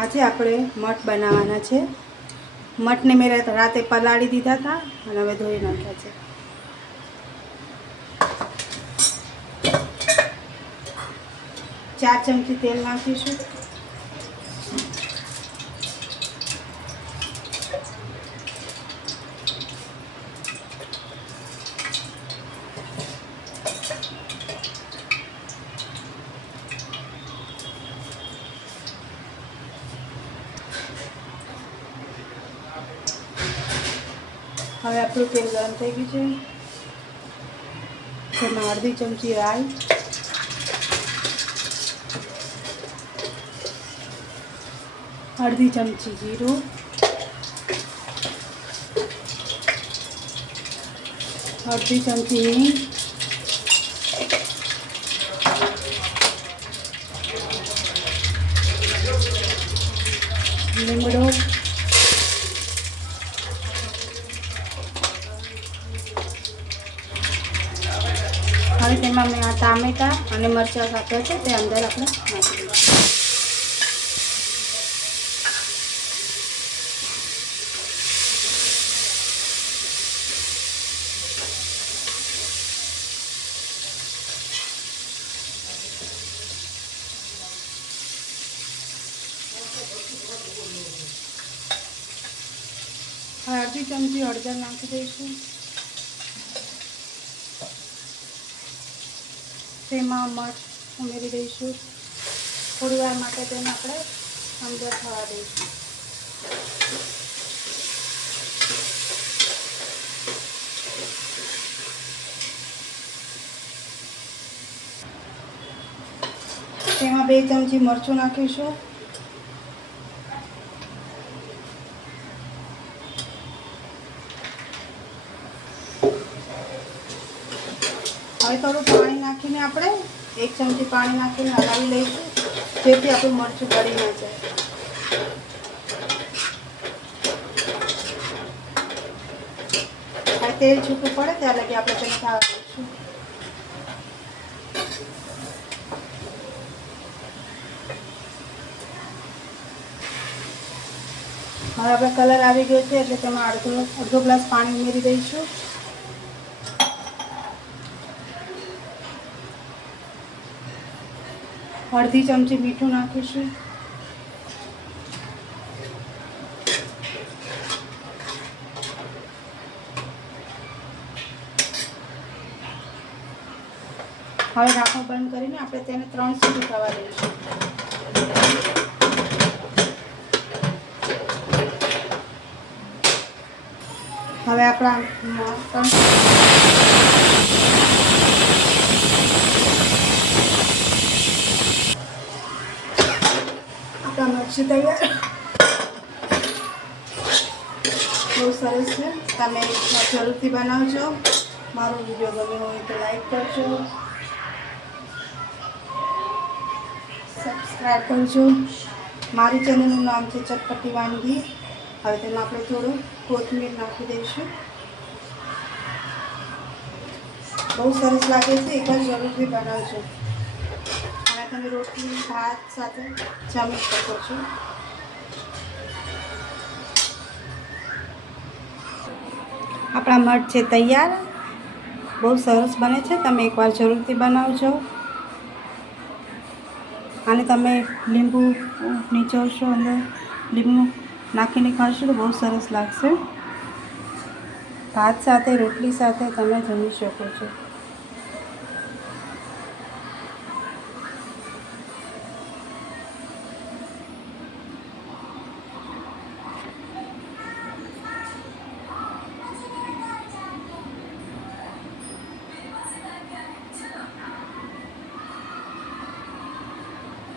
આજે આપણે મઠ બનાવવાના છે। મઠને મેં રાતે પલાળી દીધા હતા અને હવે ધોઈ નાખ્યા છે। ચાર ચમચી તેલ નાખીશું। હવે આપણું તેલ ગરમ થઈ ગયું છે। તેમાં અડધી ચમચી રાઈ, અડધી ચમચી જીરું, અડધી ચમચી હિંગ, લીમડો, હવે તેમાં મેં આ ટામેટા અને મરચાં કાપ્યા છે તે અંદર આપણે નાખી દઈશું। હવે અડધી ચમચી હળદર નાખી દઈશું। તેમાં મઠ ઉમેરી દઈશું। થોડી વાર માટે તેને આપણે અંદર થવા દઈશું। તેમાં 2 ચમચી મરચું નાખીશું। હવે થોડું પાણી નાખીને આપણે 1 ચમચી પાણી નાખીને હલાવી લઈશું, જેથી આપણું મરચું બળી ન જાય। હવે તેલ છૂટું પડે ત્યાં લગી આપણે તેને થવા દઈશું। હવે આપણે કલર આવી ગયો છે એટલે તેમાં અડધો ગ્લાસ પાણી ઉમેરી દઈશું। અડધી ચમચી મીઠું નાખીશું। હવે ઢાંકણ બંધ કરીને આપણે તેને 3 સીટી થવા દઈશું। હવે આપણા મરચી તૈયાર, બહુ સરસ છે। તમે જરૂરથી બનાવજો। મારો વિડીયો ગમ્યો હોય તો લાઈક કરજો, સબસ્ક્રાઈબ કરજો। મારી ચેનલનું નામ છે ચટપટી વાનગી। હવે તેમાં આપણે થોડું કોથમીર નાખી દઈશું। બહુ સરસ લાગે છે, એકવાર જરૂરથી બનાવજો। હવે તમે રોટલી ભાત સાથે જમી શકો છો। આપણા મઠ છે તૈયાર, બહુ સરસ બને છે। તમે એકવાર જરૂરથી બનાવજો। અને તમે લીંબુ નીચોવશો, અંદર લીંબુ નાખીને ખાશો તો બહુ સરસ લાગશે। ભાત સાથે રોટલી સાથે તમે જમી શકો છો।